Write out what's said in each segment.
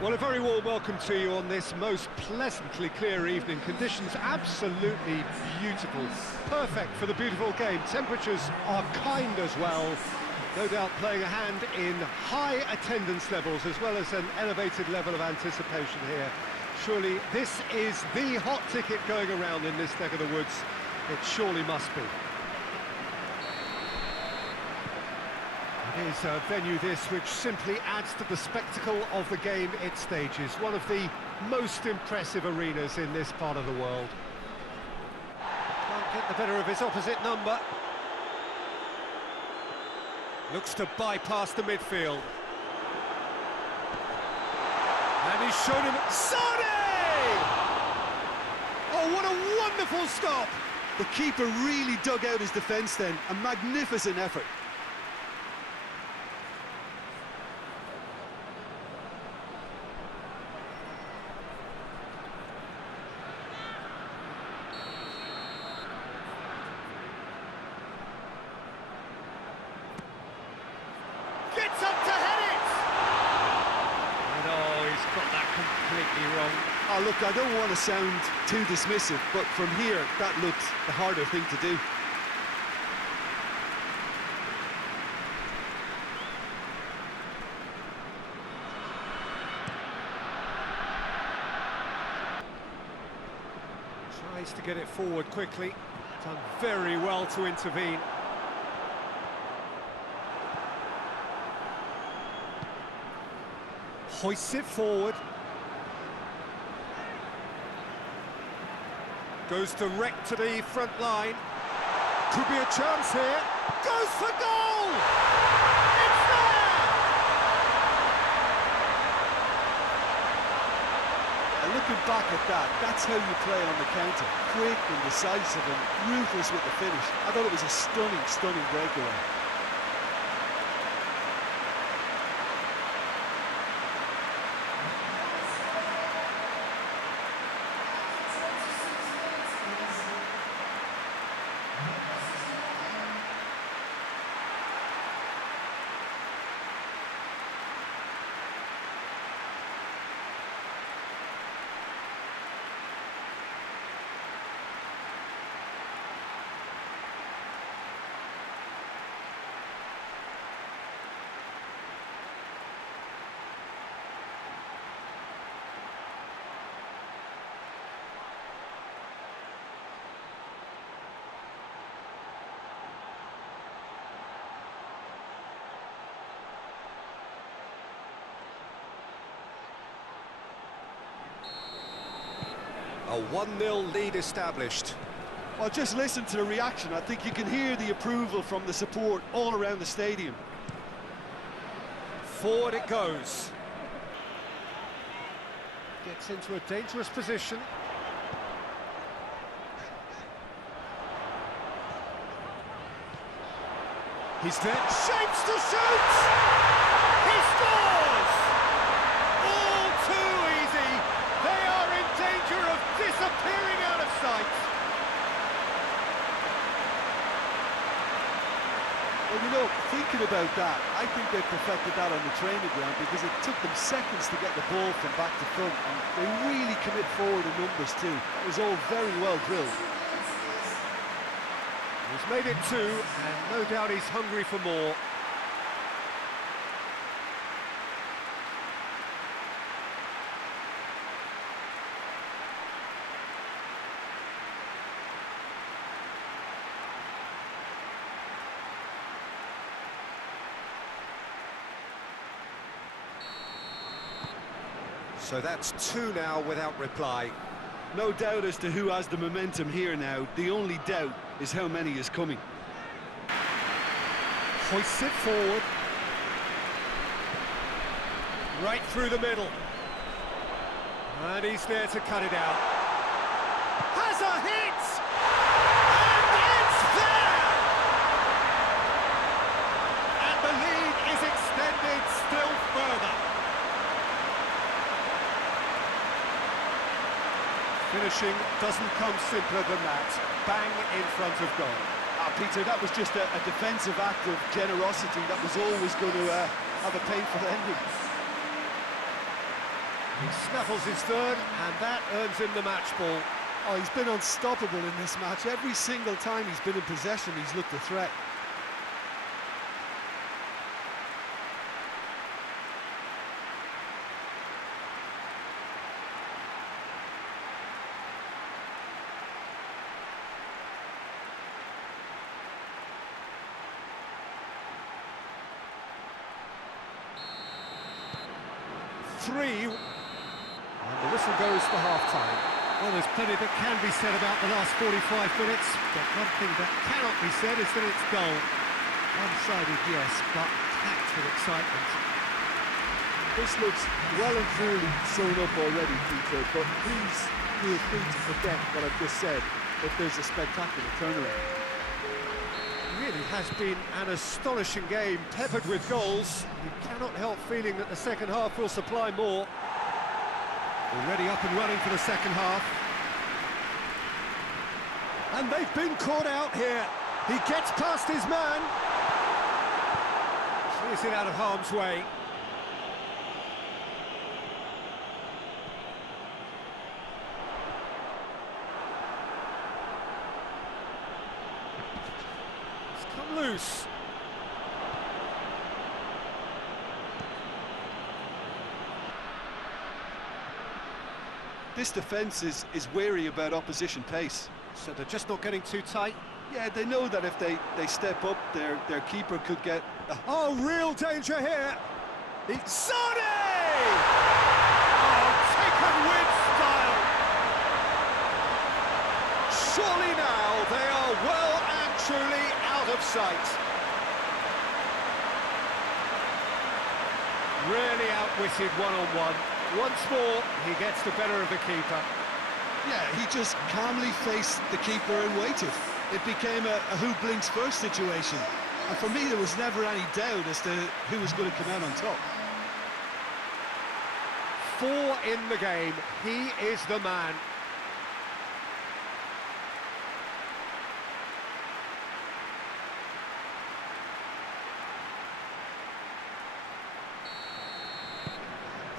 Well, a very warm welcome to you on this most pleasantly clear evening. Conditions absolutely beautiful, perfect for the beautiful game. Temperatures are kind as well, no doubt playing a hand in high attendance levels as well as an elevated level of anticipation here. Surely this is the hot ticket going around in this neck of the woods. It surely must be. It is a venue this which simply adds to the spectacle of the game it stages. One of the most impressive arenas in this part of the world. Can't get the better of his opposite number. Looks to bypass the midfield. And he's shown him... Sane! Oh, what a wonderful stop! The keeper really dug out his defence then. A magnificent effort. Gets up to head it! And oh, he's got that completely wrong. Oh, look, I don't want to sound too dismissive, but from here, that looked the harder thing to do. Tries to get it forward quickly. Done very well to intervene. Hoists it forward. Goes direct to the front line. Could be a chance here. Goes for goal! It's there! And looking back at that, that's how you play on the counter. Quick and decisive and ruthless with the finish. I thought it was a stunning, stunning breakaway. A 1-0 lead established. Well, just listen to the reaction. I think you can hear the approval from the support all around the stadium. Forward it goes. Gets into a dangerous position. He's there. Shapes to shoot! He scores! All too easy. They are in danger of disappearing out of sight. Well, you know, thinking about that, I think they perfected that on the training ground because it took them seconds to get the ball from back to front, and they really commit forward in numbers too. It was all very well drilled. He's made it 2, and no doubt he's hungry for more. So that's 2 now without reply. No doubt as to who has the momentum here now. The only doubt is how many is coming. Hoists it forward. Right through the middle. And he's there to cut it out. Has a hit! And it's there! And the lead is extended still further. Finishing doesn't come simpler than that. Bang in front of goal. Peter, that was just a defensive act of generosity that was always going to have a painful ending. He snaffles his third, and that earns him the match ball. Oh, he's been unstoppable in this match. Every single time he's been in possession, he's looked a threat. Three, and the whistle goes for half-time. Well, there's plenty that can be said about the last 45 minutes, but one thing that cannot be said is that it's dull. One-sided, yes, but packed with excitement. This looks well and truly sewn up already, Peter, but please feel free to forget what I've just said if there's a spectacular turnaround. Really has been an astonishing game, peppered with goals. You cannot help feeling that the second half will supply more. Already up and running for the second half. And they've been caught out here. He gets past his man. Clears it out of harm's way. Loose. This defence is wary about opposition pace. So they're just not getting too tight? Yeah, they know that if they step up, their keeper could get... Oh, real danger here! It's Sane! Oh, taken with style! Surely now they are well and truly out of sight. Really outwitted one-on-one. Once more, he gets the better of the keeper. Yeah, he just calmly faced the keeper and waited. It became a who blinks first situation. And for me, there was never any doubt as to who was going to come out on top. 4 in the game. He is the man.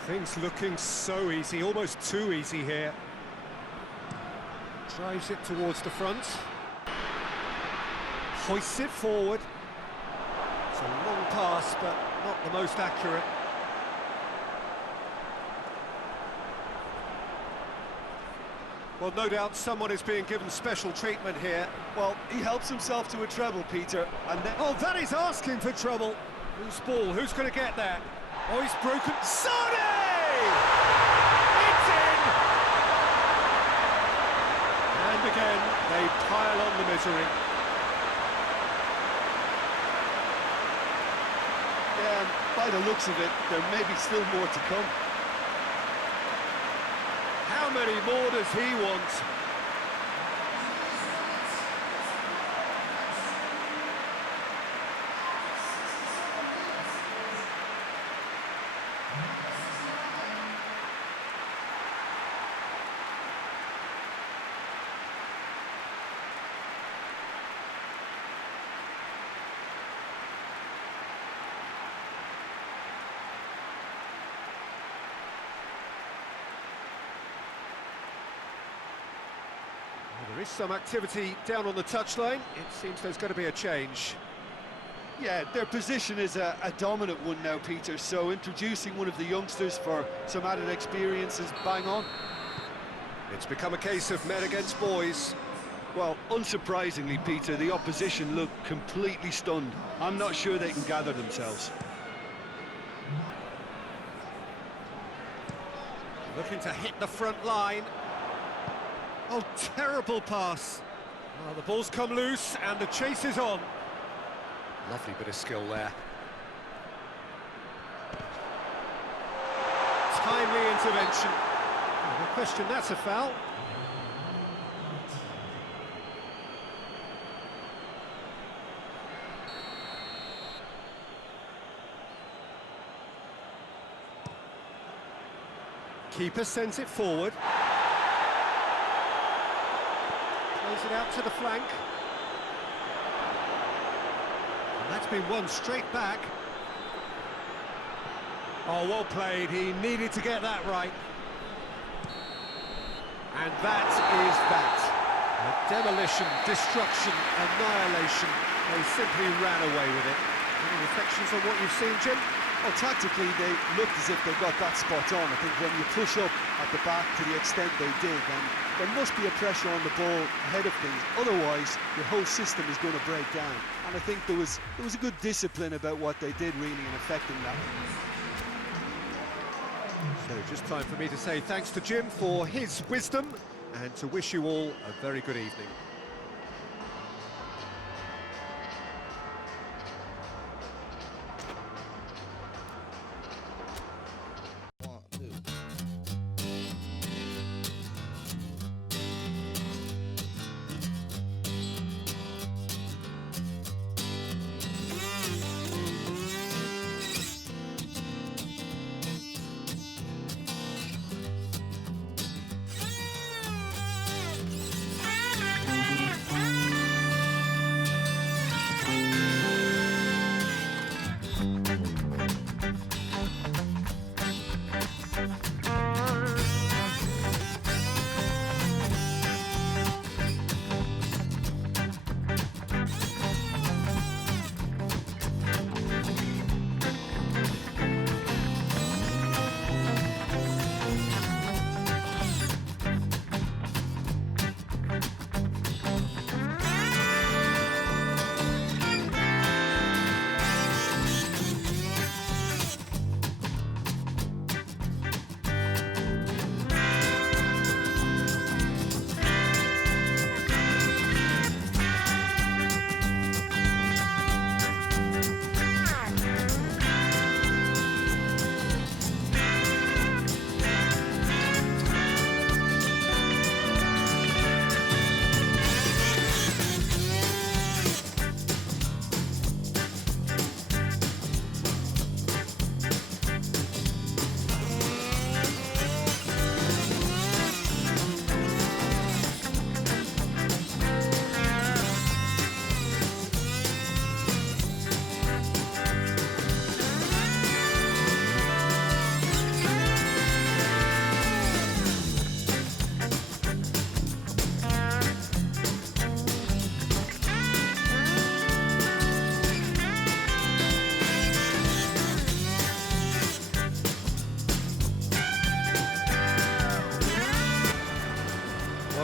Things looking so easy, almost too easy here. Drives it towards the front. Hoists it forward. It's a long pass, but not the most accurate. Well, no doubt someone is being given special treatment here. Well, he helps himself to a treble, Peter, and then... Oh, that is asking for trouble. Whose ball? Who's going to get there? Oh, he's broken. Sane! It's in! And again, they pile on the misery. Yeah, by the looks of it, there may be still more to come. How many more does he want? There is some activity down on the touchline. It seems there's going to be a change. Yeah, their position is a dominant one now, Peter, so introducing one of the youngsters for some added experience is bang on. It's become a case of men against boys. Well, unsurprisingly, Peter, the opposition look completely stunned. I'm not sure they can gather themselves. Looking to hit the front line. Oh, terrible pass. Well, the ball's come loose and the chase is on. Lovely bit of skill there. Timely intervention. No question, that's a foul. Keeper sends it forward. Plays it out to the flank. And that's been won straight back. Oh, well played. He needed to get that right. And that is that. Demolition, destruction, annihilation. They simply ran away with it. Any reflections on what you've seen, Jim? Well, tactically, they looked as if they got that spot on. I think when you push up at the back to the extent they did, then there must be a pressure on the ball ahead of things. Otherwise, your whole system is going to break down. And I think there was a good discipline about what they did, really, in affecting that. So just time for me to say thanks to Jim for his wisdom and to wish you all a very good evening.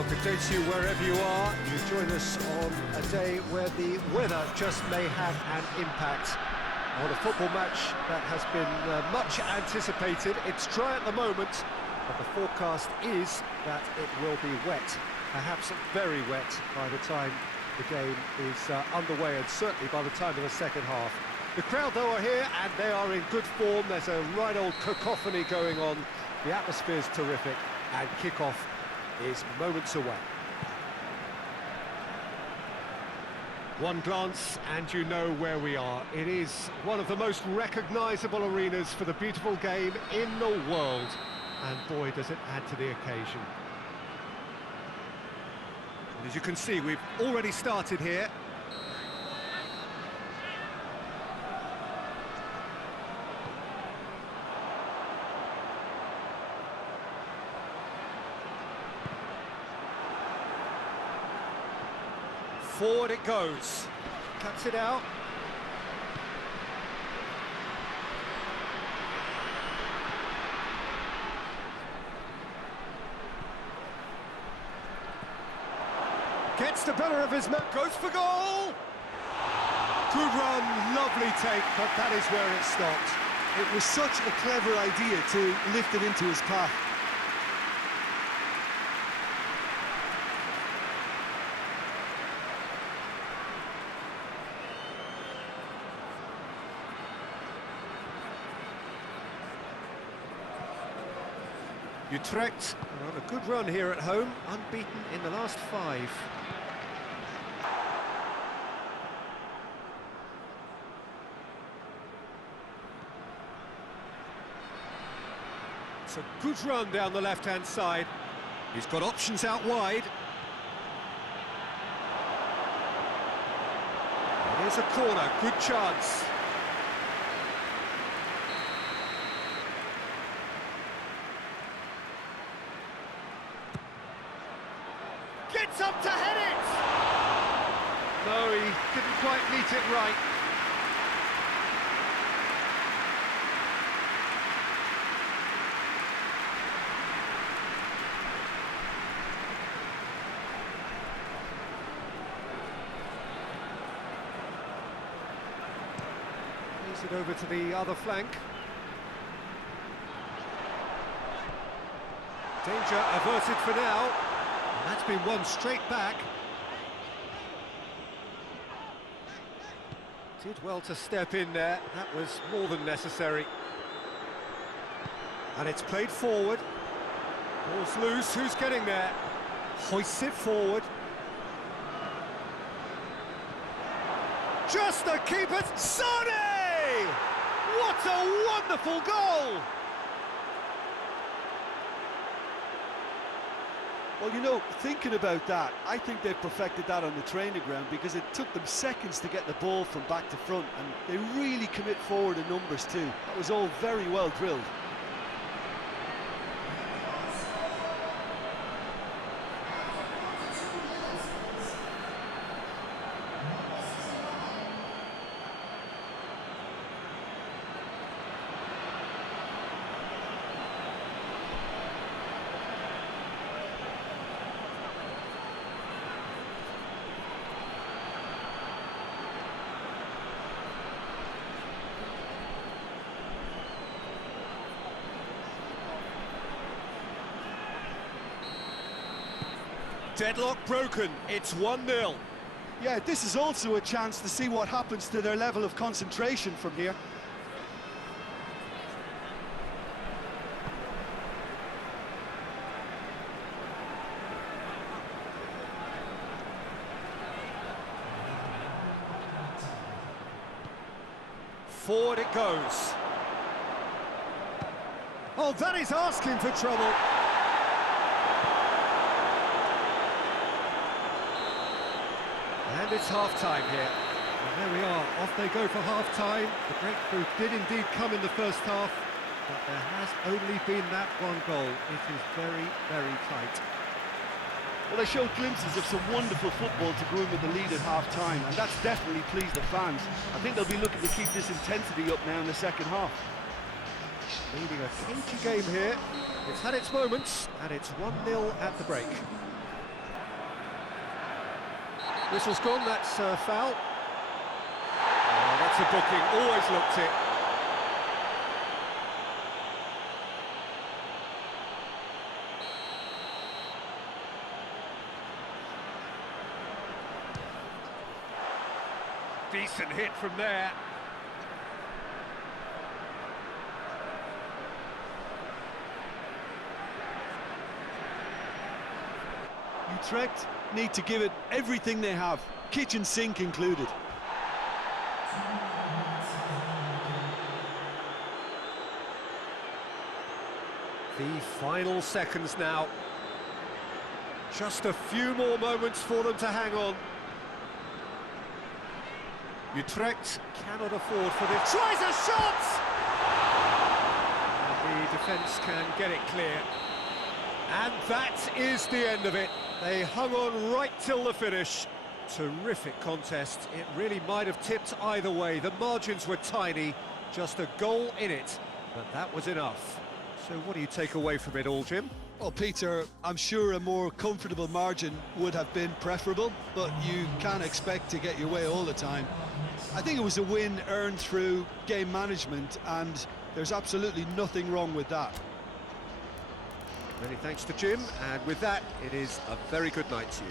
Good day to you wherever you are. You join us on a day where the weather just may have an impact on a football match that has been much anticipated. It's dry at the moment, but the forecast is that it will be wet, perhaps very wet by the time the game is underway, and certainly by the time of the second half. The crowd, though, are here, and they are in good form. There's a right old cacophony going on. The atmosphere's terrific, and kick-off is moments away. One glance and you know where we are. It is one of the most recognisable arenas for the beautiful game in the world, and boy does it add to the occasion. And as you can see, we've already started here. Forward it goes, cuts it out. Gets the better of his man, goes for goal! Good run, lovely take, but that is where it stopped. It was such a clever idea to lift it into his path. Utrecht are on a good run here at home, unbeaten in the last 5. It's a good run down the left-hand side. He's got options out wide. Here's a corner, good chance. didn't quite meet it right. Moves it over to the other flank. Danger averted for now. And that's been won straight back. Did well to step in there. That was more than necessary. And it's played forward. Ball's loose. Who's getting there? Hoists it forward. Just the keeper. Sane! What a wonderful goal! Well, you know, thinking about that, I think they've perfected that on the training ground because it took them seconds to get the ball from back to front, and they really commit forward in numbers too. That was all very well drilled. Deadlock broken, it's 1-0. Yeah, this is also a chance to see what happens to their level of concentration from here. Forward it goes. Oh, that is asking for trouble. And it's half-time here. And there we are, off they go for half-time. The breakthrough did indeed come in the first half, but there has only been that one goal. It is very, very tight. Well, they showed glimpses of some wonderful football to go in with the lead at half-time, and that's definitely pleased the fans. I think they'll be looking to keep this intensity up now in the second half. Leading a cagey game here. It's had its moments, and it's 1-0 at the break. Whistle's gone, that's foul. Oh, that's a booking, always looked it. Decent hit from there. Utrecht need to give it everything they have, kitchen sink included. The final seconds now. Just a few more moments for them to hang on. Utrecht cannot afford for this. Tries a shot! And the defence can get it clear. And that is the end of it. They hung on right till the finish. Terrific contest. It really might have tipped either way. The margins were tiny, just a goal in it, but that was enough. So what do you take away from it all, Jim? Well, Peter, I'm sure a more comfortable margin would have been preferable, but you can't expect to get your way all the time. I think it was a win earned through game management, and there's absolutely nothing wrong with that. Many thanks to Jim, and with that, it is a very good night to you.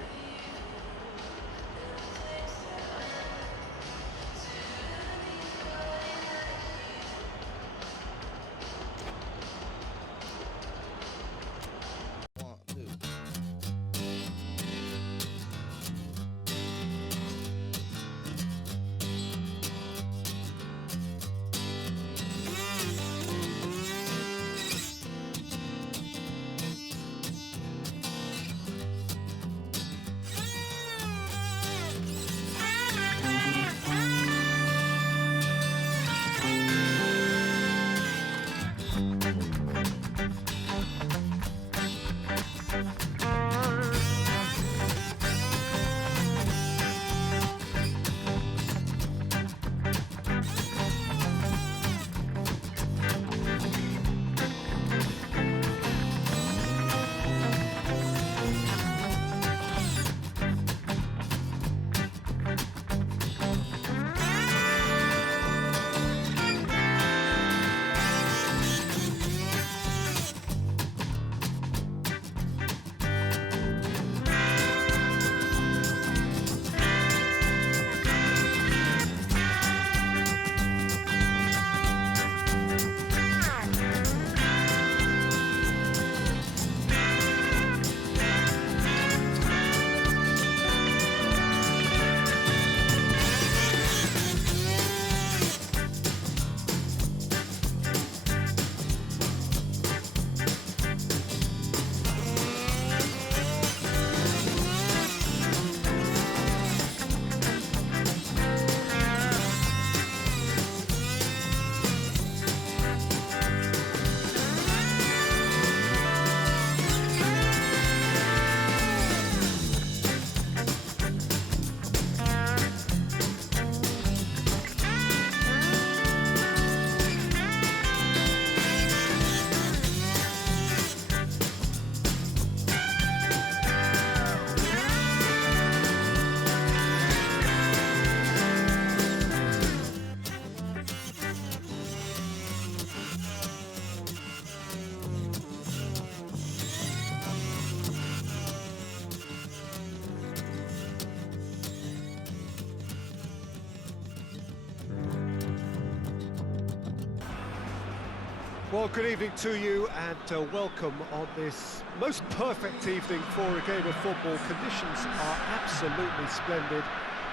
Well, good evening to you and welcome on this most perfect evening for a game of football. Conditions are absolutely splendid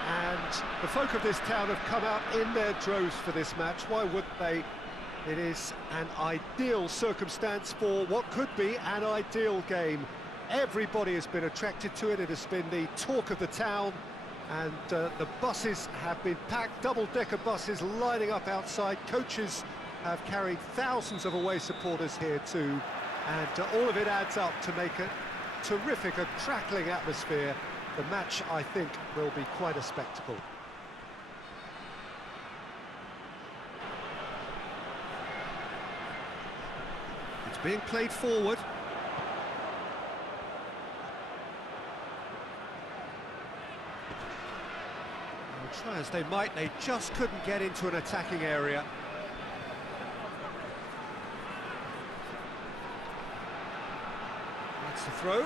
and the folk of this town have come out in their droves for this match. Why wouldn't they? It is an ideal circumstance for what could be an ideal game. Everybody has been attracted to it. It has been the talk of the town, and the buses have been packed, double-decker buses lining up outside. Coaches have carried thousands of away supporters here too, and all of it adds up to make a terrific, a crackling atmosphere. The match, I think, will be quite a spectacle. It's being played forward. Well, try as they might, they just couldn't get into an attacking area. That's the throw.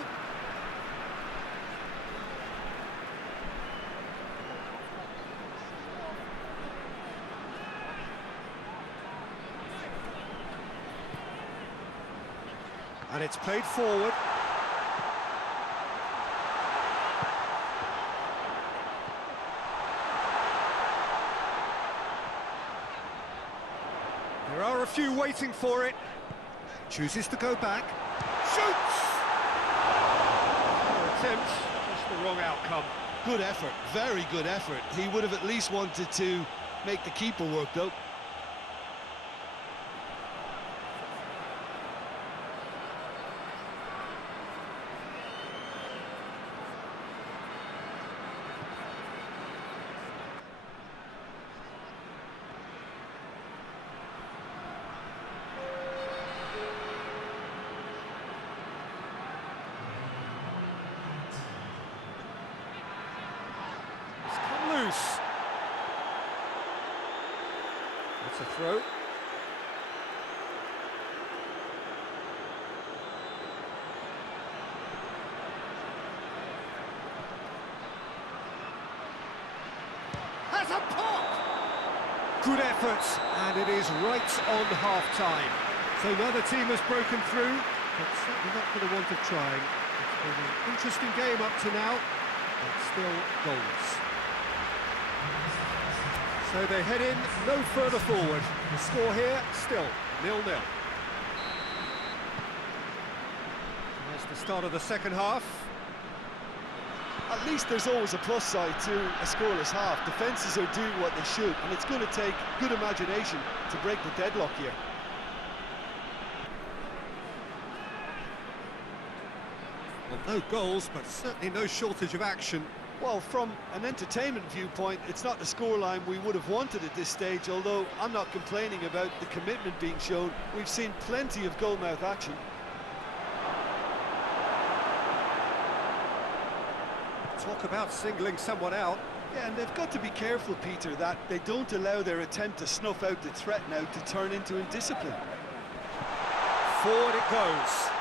And it's played forward. There are a few waiting for it. Chooses to go back. Shoots! Attempt, just the wrong outcome. Good effort, very good effort. He would have at least wanted to make the keeper work though. That's a throw. Has a pop! Good effort, and it is right on half-time. So neither team has broken through, but certainly not for the want of trying. It's been an interesting game up to now, but still goals. So they head in no further forward. The score here, still 0-0. That's the start of the second half. At least there's always a plus side to a scoreless half. Defences are doing what they should, and it's going to take good imagination to break the deadlock here. Well, no goals, but certainly no shortage of action. Well, from an entertainment viewpoint, it's not the scoreline we would have wanted at this stage, although I'm not complaining about the commitment being shown. We've seen plenty of goal-mouth action. Talk about singling someone out. Yeah, and they've got to be careful, Peter, that they don't allow their attempt to snuff out the threat now to turn into indiscipline. Forward it goes.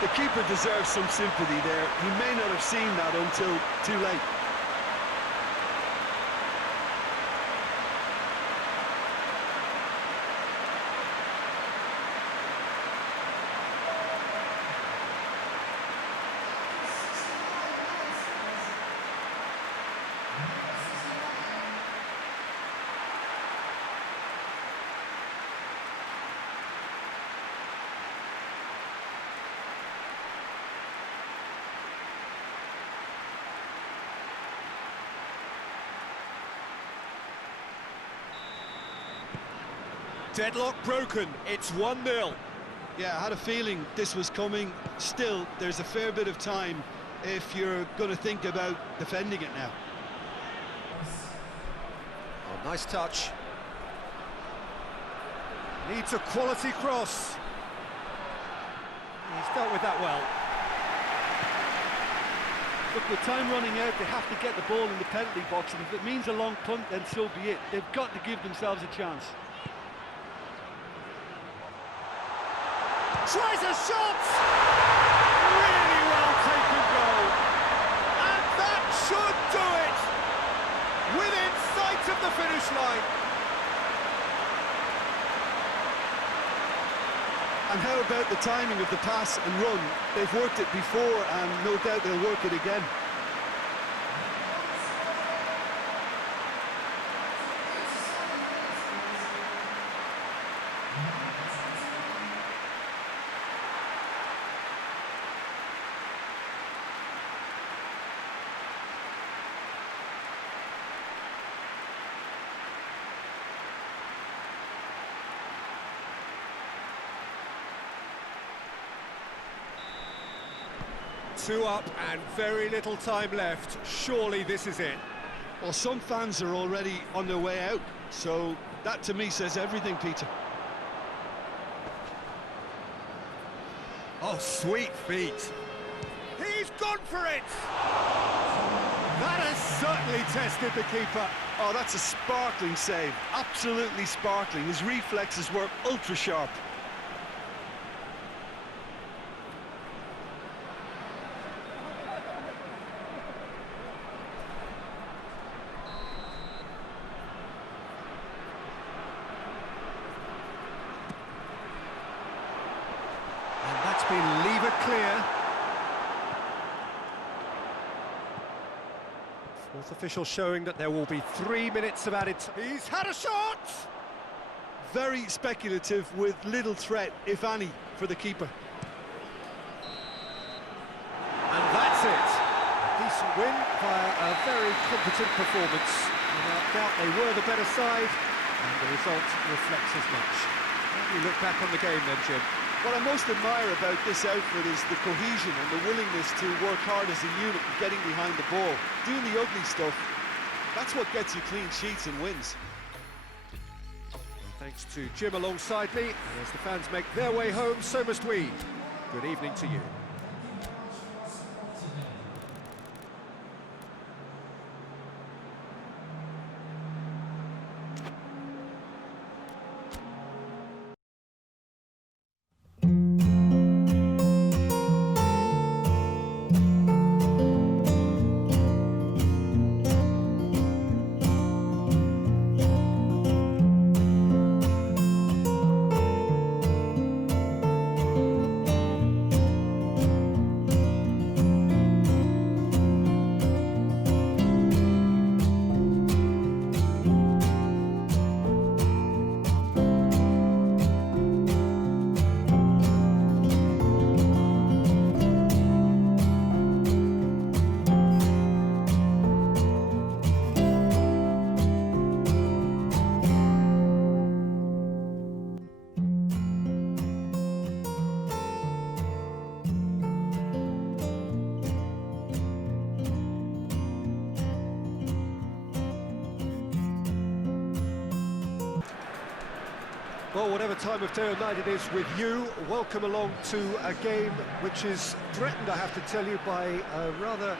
The keeper deserves some sympathy there. He may not have seen that until too late. Deadlock broken, it's 1-0. Yeah, I had a feeling this was coming. Still, there's a fair bit of time if you're going to think about defending it now. Oh, nice touch. Needs a quality cross. He's dealt with that well. Look, with time running out, they have to get the ball in the penalty box, and if it means a long punt, then so be it. They've got to give themselves a chance. Tries a shot! Really well taken goal. And that should do it! Within sight of the finish line. And how about the timing of the pass and run? They've worked it before, and no doubt they'll work it again. Two up and very little time left. Surely this is it. Well, some fans are already on their way out, so that to me says everything, Peter. Oh, sweet feet. He's gone for it! That has certainly tested the keeper. Oh, that's a sparkling save. Absolutely sparkling. His reflexes were ultra sharp. That's been levered clear. Fourth official showing that there will be 3 minutes of added time. He's had a shot! Very speculative with little threat, if any, for the keeper. And that's it. A decent win via a very competent performance. Without doubt they were the better side, and the result reflects as much. How do you look back on the game then, Jim? What I most admire about this outfit is the cohesion and the willingness to work hard as a unit and getting behind the ball. Doing the ugly stuff, that's what gets you clean sheets and wins. Thanks to Jim alongside me, and as the fans make their way home, so must we. Good evening to you. Well, whatever time of day or night it is with you, welcome along to a game which is threatened, I have to tell you, by a rather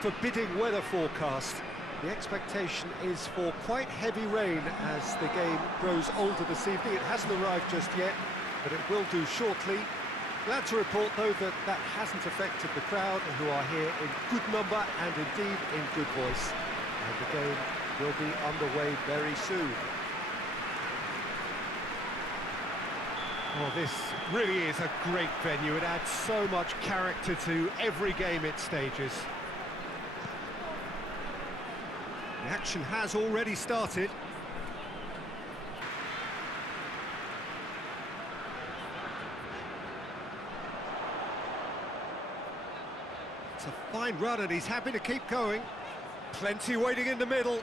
forbidding weather forecast. The expectation is for quite heavy rain as the game grows older this evening. It hasn't arrived just yet, but it will do shortly. Glad to report, though, that that hasn't affected the crowd, who are here in good number and indeed in good voice. And the game will be underway very soon. Well, this really is a great venue. It adds so much character to every game it stages. The action has already started. It's a fine run and he's happy to keep going. Plenty waiting in the middle.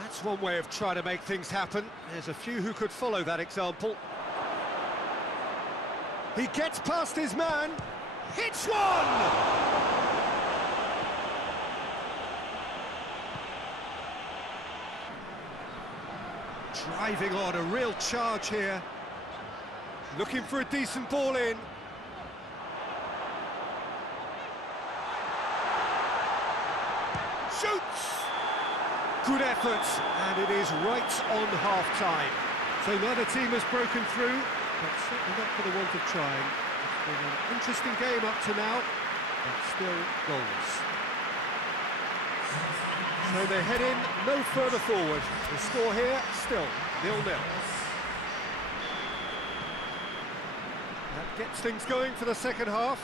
That's one way of trying to make things happen. There's a few who could follow that example. He gets past his man, hits one! Driving on, a real charge here. Looking for a decent ball in. shoots! Good effort, and it is right on half-time. So neither team has broken through, but certainly not for the want of trying. It's been an interesting game up to now, but still goals. So they head in no further forward. The score here, still 0-0. That gets things going for the second half.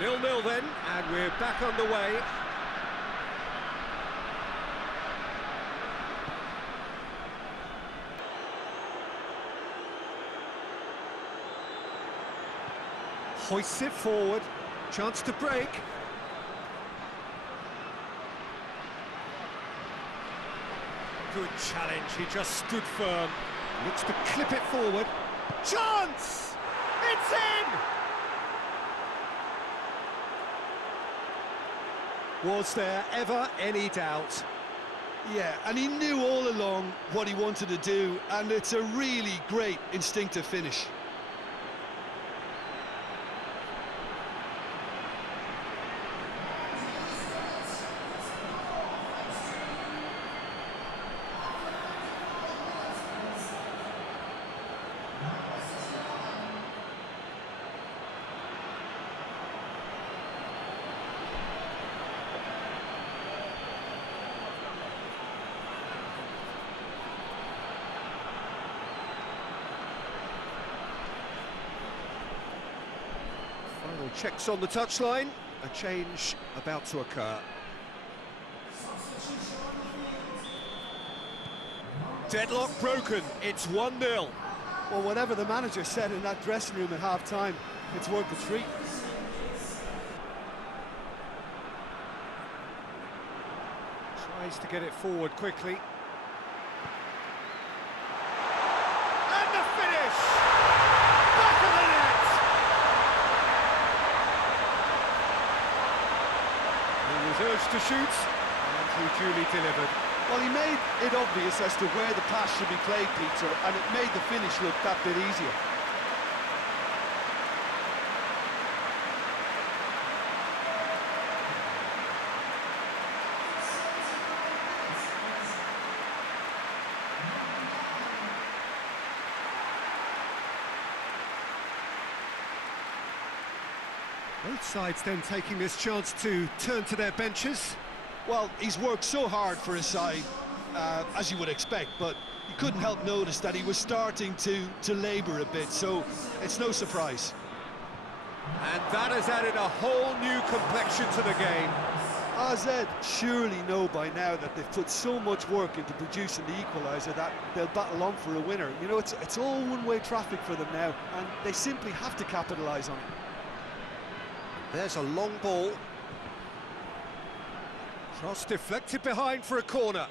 0-0 then, and we're back underway. Hoists it forward, chance to break. Good challenge, he just stood firm. Looks to clip it forward. Chance! It's in! Was there ever any doubt? Yeah, and he knew all along what he wanted to do, and it's a really great instinctive finish. Final checks on the touchline, a change about to occur. Deadlock broken, it's 1-0. Well, whatever the manager said in that dressing room at half-time, it's worth the treat. Tries to get it forward quickly. And the finish! Back of the net! He was urged to shoot, and he duly delivered. Well, he made it obvious as to where the pass should be played, Peter, and it made the finish look that bit easier. Both sides then taking this chance to turn to their benches. Well, he's worked so hard for his side, as you would expect, but you couldn't help notice that he was starting to labour a bit, so it's no surprise. And that has added a whole new complexion to the game. AZ surely know by now that they've put so much work into producing the equaliser that they'll battle on for a winner. You know, it's all one-way traffic for them now, and they simply have to capitalise on it. There's a long ball. Cross deflected behind for a corner.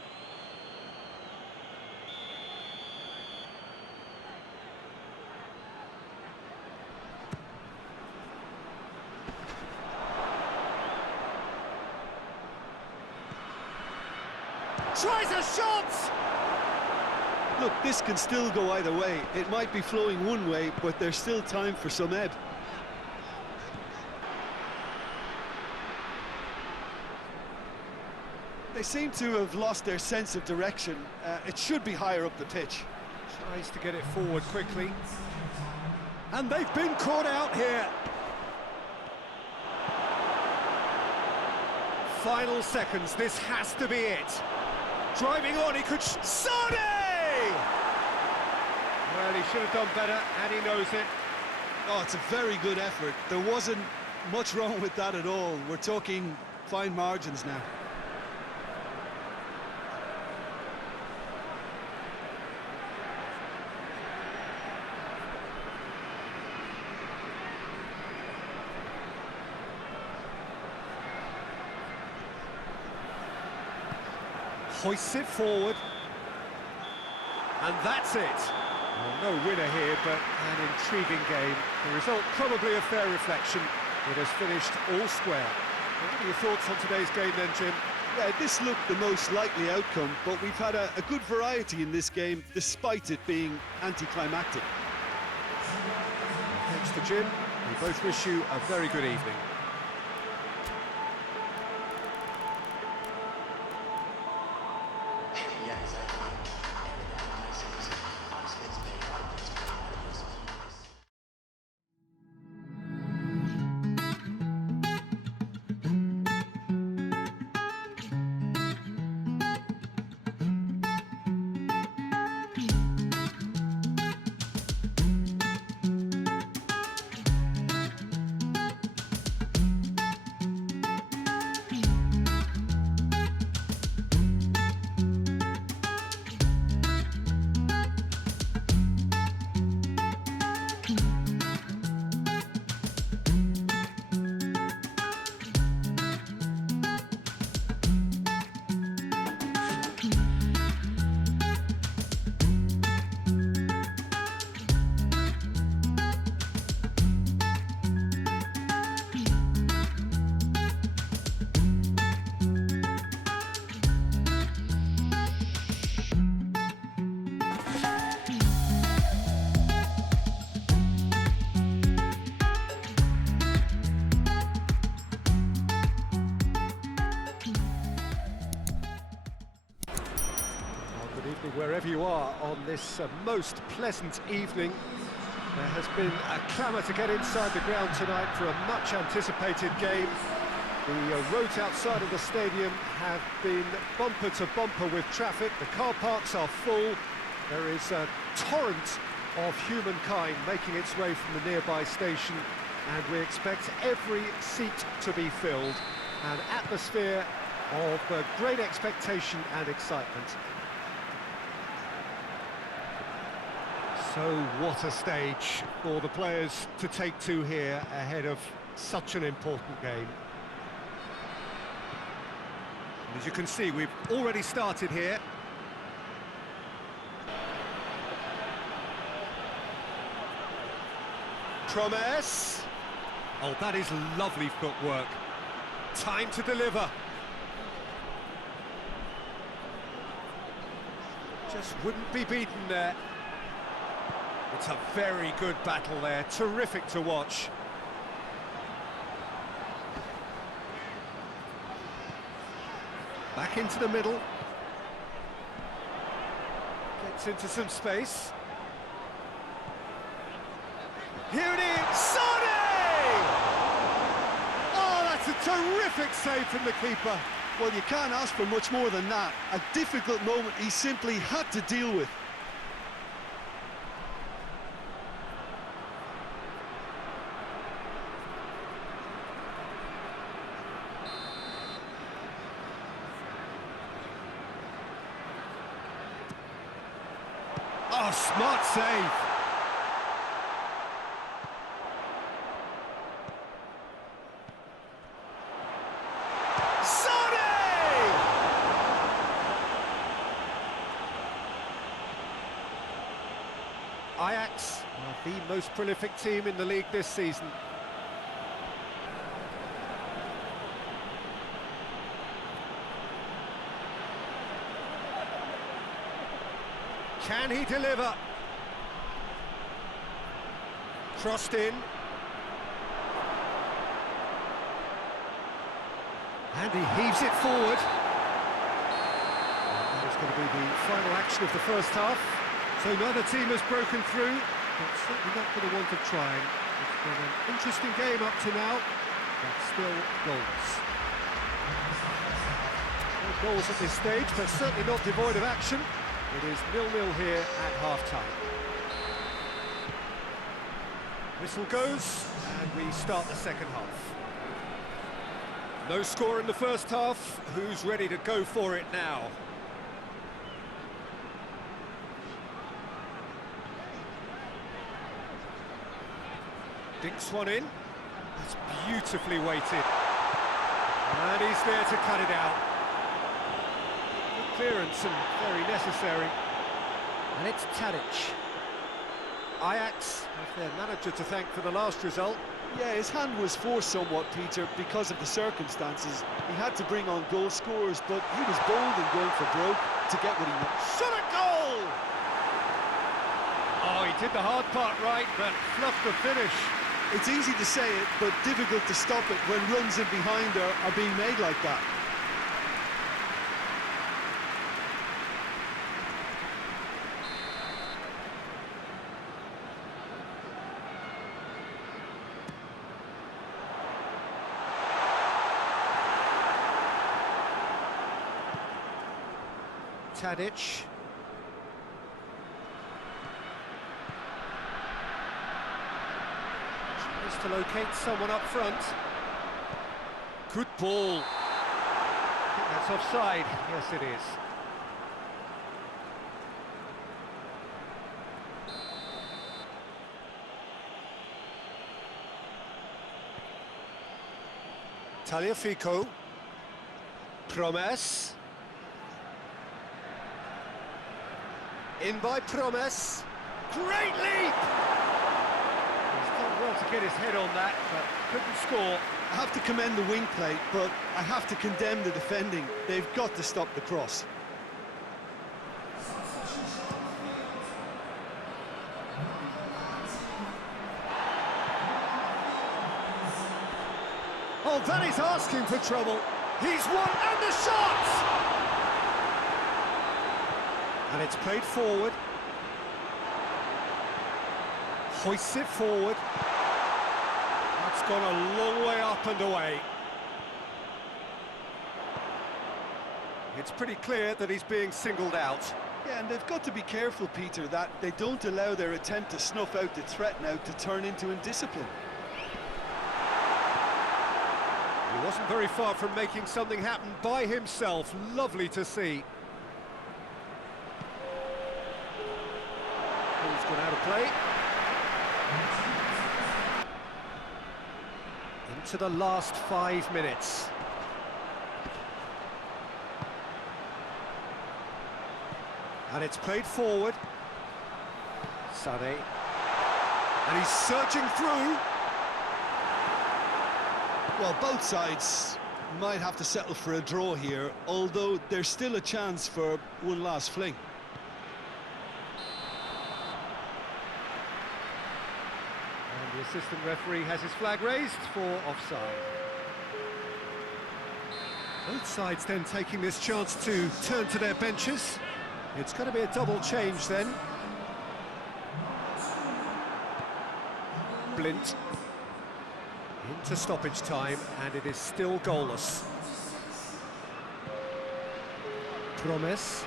Tries a shot! Look, this can still go either way. It might be flowing one way, but there's still time for some ebb. They seem to have lost their sense of direction. It should be higher up the pitch. Tries to get it forward quickly. And they've been caught out here. Final seconds, this has to be it. Driving on, he could... Sane! Well, he should have done better, and he knows it. Oh, it's a very good effort. There wasn't much wrong with that at all. We're talking fine margins now. Hoists it forward. And that's it. Well, no winner here, but an intriguing game. The result probably a fair reflection. It has finished all square. What are your thoughts on today's game then, Jim? Yeah, this looked the most likely outcome, but we've had a good variety in this game, despite it being anticlimactic. Thanks to Jim. We both wish you a very good evening. wherever you are on this most pleasant evening. There has been a clamour to get inside the ground tonight for a much-anticipated game. The roads outside of the stadium have been bumper to bumper with traffic. The car parks are full. There is a torrent of humankind making its way from the nearby station, and we expect every seat to be filled. An atmosphere of great expectation and excitement. So what a stage for the players to take to here ahead of such an important game. And as you can see, we've already started here. Promise. Oh, that is lovely footwork. Time to deliver. Just wouldn't be beaten there. It's a very good battle there, terrific to watch. Back into the middle. Gets into some space. Here it is, Sonny! Oh, that's a terrific save from the keeper. Well, you can't ask for much more than that. A difficult moment he simply had to deal with. Oh, smart save. Ajax are the most prolific team in the league this season. Can he deliver? Crossed in. And he heaves it forward. That is going to be the final action of the first half. So neither team has broken through, but certainly not for the want of trying. It's been an interesting game up to now, but still goals. No goals at this stage, but certainly not devoid of action. It is 0-0 here at half-time. Whistle goes, and we start the second half. No score in the first half. Who's ready to go for it now? Dinks one in. That's beautifully weighted. And he's there to cut it out. Good clearance and very necessary. And it's Tadic. Ajax have their manager to thank for the last result. Yeah, his hand was forced somewhat, Peter, because of the circumstances. He had to bring on goal scorers, but he was bold in going for broke to get what he wanted. Shot a goal! Oh, he did the hard part right, but fluffed the finish. It's easy to say it, but difficult to stop it when runs in behind are being made like that. Tadic. Tries to locate someone up front. Good ball. I think that's offside. Yes, it is. Tagliafico. Promise. In by Promise. Great leap! He's done well to get his head on that, but couldn't score. I have to commend the wing play, but I have to condemn the defending. They've got to stop the cross. Oh, that is asking for trouble. He's won, and the shot! And it's played forward. Hoists it forward. That's gone a long way up and away. It's pretty clear that he's being singled out. Yeah, and they've got to be careful, Peter, that they don't allow their attempt to snuff out the threat now to turn into indiscipline. He wasn't very far from making something happen by himself. Lovely to see. Ball's gone out of play. Into the last 5 minutes. And it's played forward. Sané. And he's searching through. Well, both sides might have to settle for a draw here, although there's still a chance for one last fling. And the assistant referee has his flag raised for offside. Both sides then taking this chance to turn to their benches. It's going to be a double change then. Blint into stoppage time, and it is still goalless. Promes.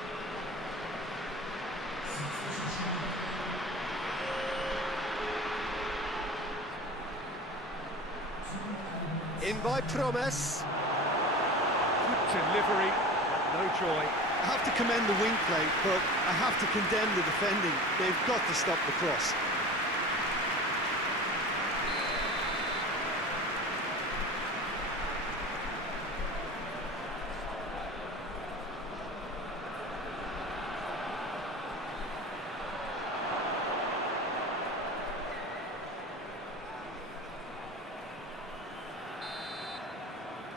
In by Promes. Good delivery, no joy. I have to commend the wing play, but I have to condemn the defending. They've got to stop the cross.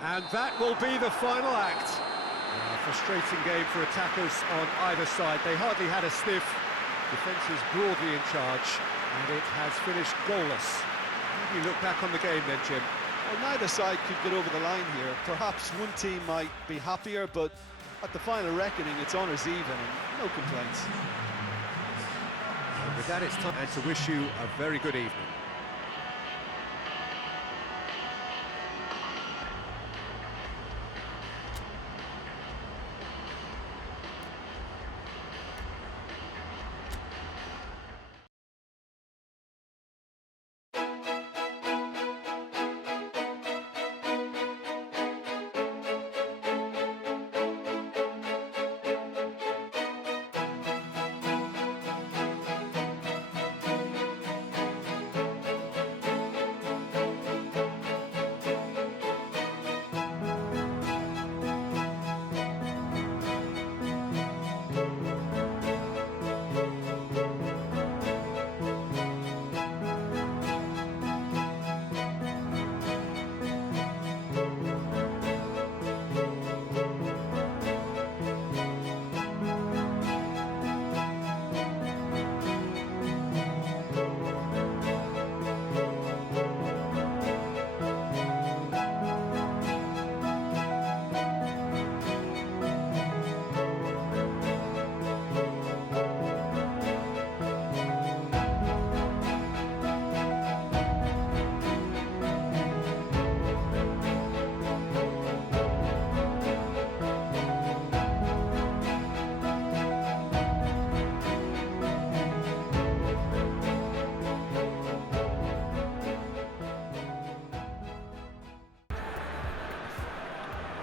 And that will be the final act. A frustrating game for attackers on either side. They hardly had a sniff. Defence is broadly in charge, and it has finished goalless. How do you look back on the game then, Jim? Well, neither side could get over the line here. Perhaps one team might be happier, but at the final reckoning, it's honours even, and no complaints. And with that, it's time to wish you a very good evening.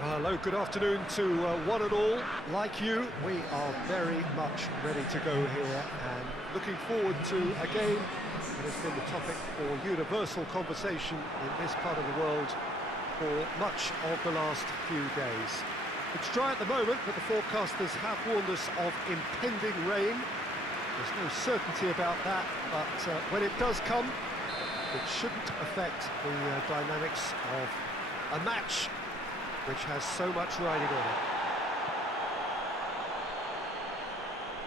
Hello, good afternoon to one and all. Like you, we are very much ready to go here and looking forward to a game that has been the topic for universal conversation in this part of the world for much of the last few days. It's dry at the moment, but the forecasters have warned us of impending rain. There's no certainty about that, but when it does come, it shouldn't affect the dynamics of a match which has so much riding on it.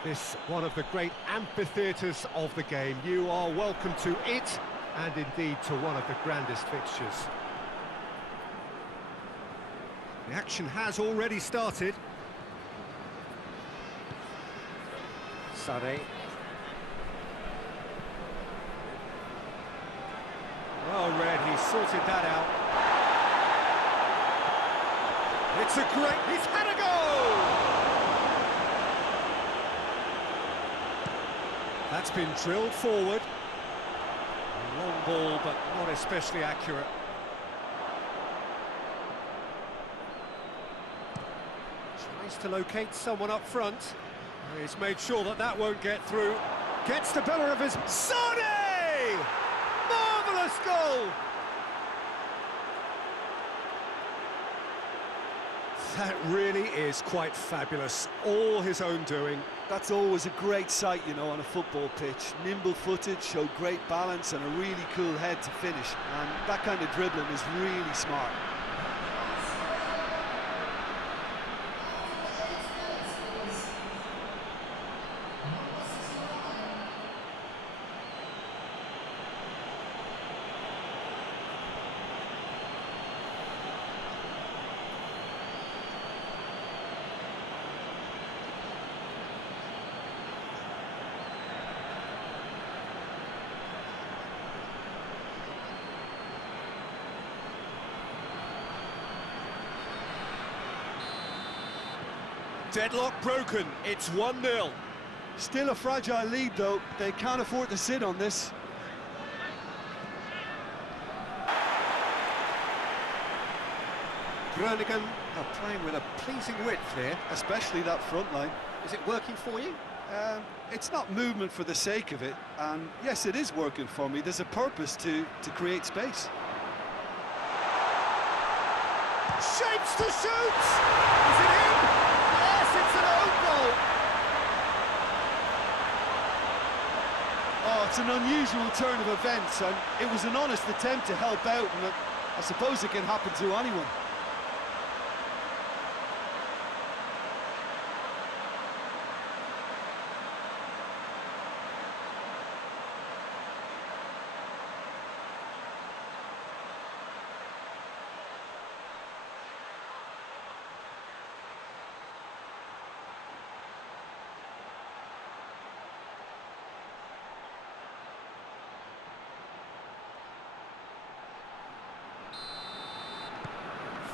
This one of the great amphitheatres of the game. You are welcome to it, and indeed to one of the grandest fixtures. The action has already started. Sané. Well read, he sorted that out. It's a great... He's had a go! That's been drilled forward. A long ball, but not especially accurate. Tries to locate someone up front. He's made sure that that won't get through. Gets the better of his... Sané! Marvellous goal! That really is quite fabulous. All his own doing. That's always a great sight, you know, on a football pitch. Nimble-footed, showed great balance and a really cool head to finish. And that kind of dribbling is really smart. Deadlock broken, it's 1-0. Still a fragile lead, though. They can't afford to sit on this. Groningen are playing with a pleasing width here. Especially that front line. Is it working for you? It's not movement for the sake of it, and yes, it is working for me. There's a purpose to create space. Shapes to shoot! Is it in? Yes, it's an own goal! Oh, it's an unusual turn of events, and it was an honest attempt to help out, and I suppose it can happen to anyone.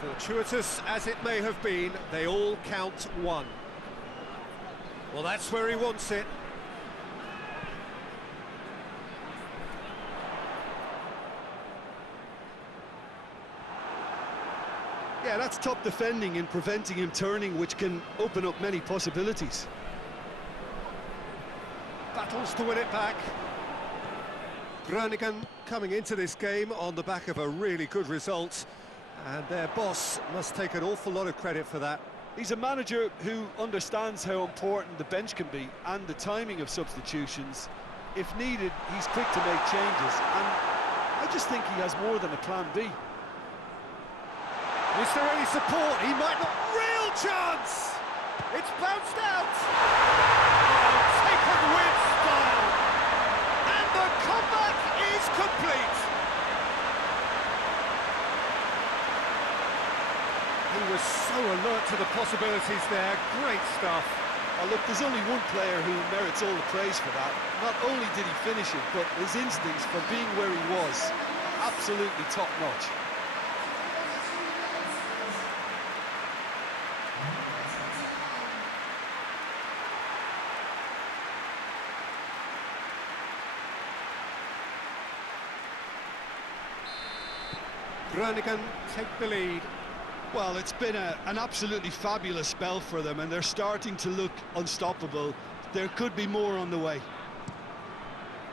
Fortuitous as it may have been, they all count one. Well, that's where he wants it. Yeah, that's top defending and preventing him turning, which can open up many possibilities. Battles to win it back. Groningen coming into this game on the back of a really good result. And their boss must take an awful lot of credit for that. He's a manager who understands how important the bench can be and the timing of substitutions. If needed, he's quick to make changes, and I just think he has more than a plan B. Is there any support? He might not... Real chance! It's bounced out! Oh, taken with style! And the comeback is complete! He was so alert to the possibilities there. Great stuff. Oh, look, there's only one player who merits all the praise for that. Not only did he finish it, but his instincts for being where he was, absolutely top-notch. Groningen take the lead. Well, it's been an absolutely fabulous spell for them, and they're starting to look unstoppable. There could be more on the way.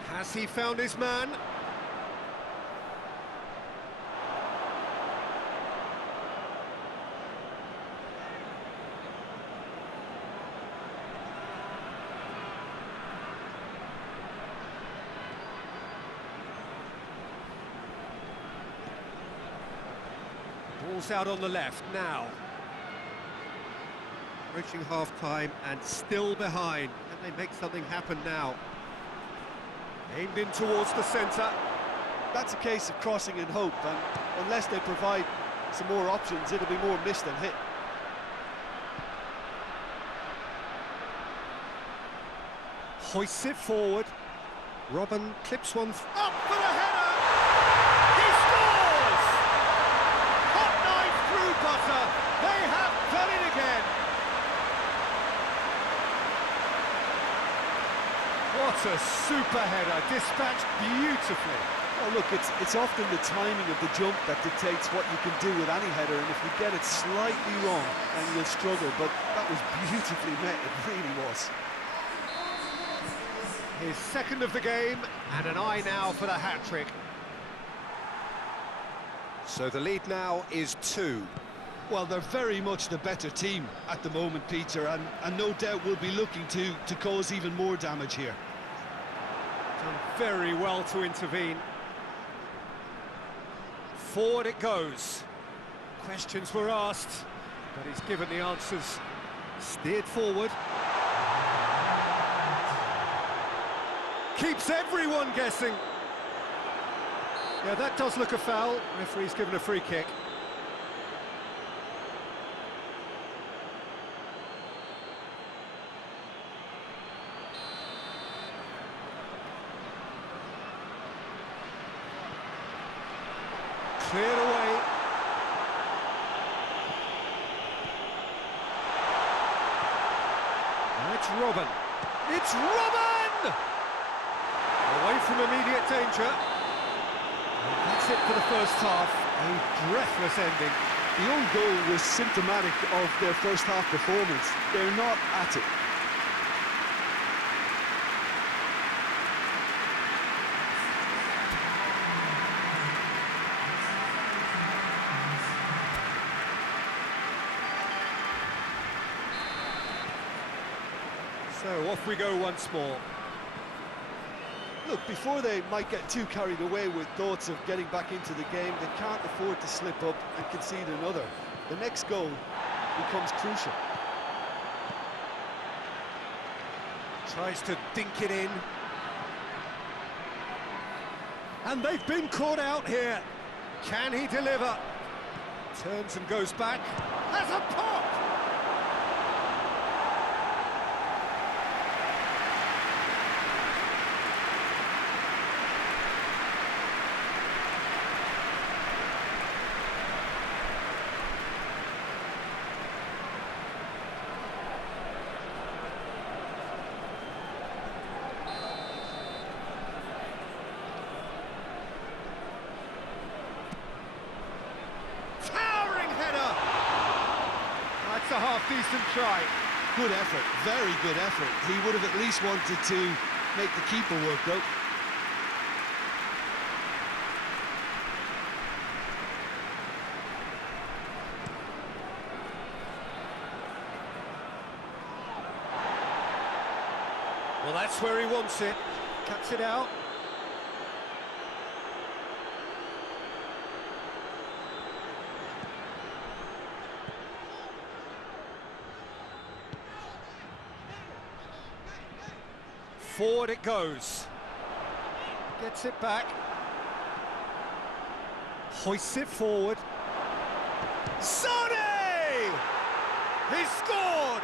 Has he found his man? Ball's out on the left now. Approaching half-time and still behind. Can they make something happen now? Aimed in towards the centre. That's a case of crossing in hope, and unless they provide some more options, it'll be more miss than hit. Hoists it forward. Robin clips one. Up for the header! He scores! Hot knife through butter. They have done it again. What a super header, dispatched beautifully. Oh, look, it's often the timing of the jump that dictates what you can do with any header, and if you get it slightly wrong, then you'll struggle, but that was beautifully met, it really was. His second of the game, and an eye now for the hat-trick. So the lead now is 2. Well, they're very much the better team at the moment, Peter, and no doubt will be looking to cause even more damage here. Done very well to intervene. Forward it goes. Questions were asked, but he's given the answers. Steered forward. Keeps everyone guessing. Yeah, that does look a foul. Referee's given a free kick. Cleared away. Now it's Robin. It's Robin! Away from immediate danger. And that's it for the first half. A breathless ending. The own goal was symptomatic of their first half performance. They're not at it. So off we go once more. Look, before they might get too carried away with thoughts of getting back into the game, they can't afford to slip up and concede another. The next goal becomes crucial. Tries to dink it in. And they've been caught out here. Can he deliver? Turns and goes back. Has a pop! That's a half-decent try. Good effort, very good effort. He would have at least wanted to make the keeper work, though. Well, that's where he wants it. Cuts it out. Forward it goes. Gets it back. Hoists it forward. Sonny! He's scored!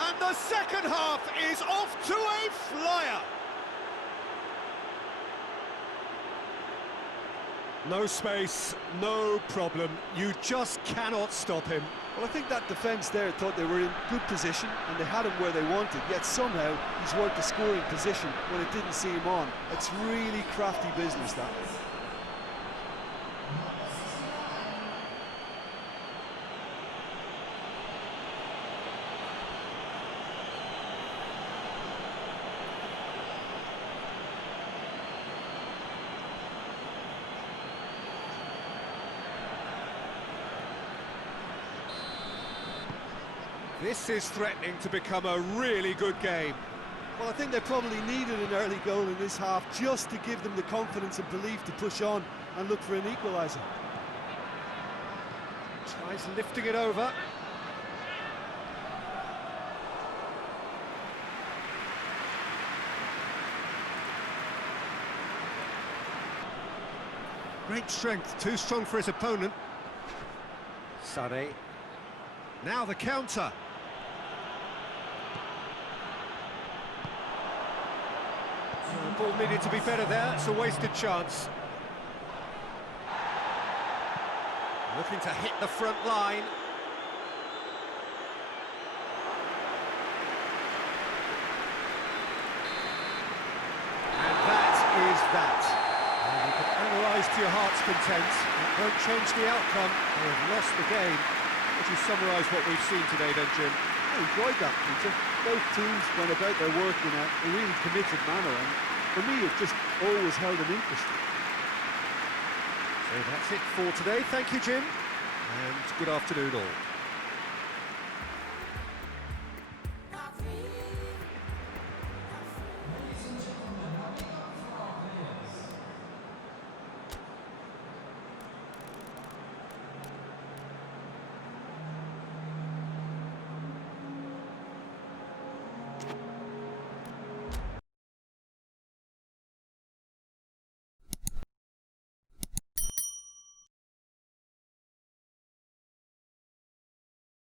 And the second half is off to a flyer. No space, no problem. You just cannot stop him. Well, I think that defence there thought they were in good position and they had him where they wanted, yet somehow he's worked the scoring position when it didn't see him on. It's really crafty business, that. This is threatening to become a really good game. Well, I think they probably needed an early goal in this half just to give them the confidence and belief to push on and look for an equaliser. Tries lifting it over. Great strength, too strong for his opponent. Sonny. Now the counter. Ball needed to be better there, it's a wasted chance. Looking to hit the front line. And that is that. And you can analyse to your heart's content. It won't change the outcome. They have lost the game. Would you summarise what we've seen today then, Jim? I enjoyed that, Peter. Both teams went about their work in a really committed manner, and for me it just always held an interest. So that's it for today. Thank you, Jim, and good afternoon all.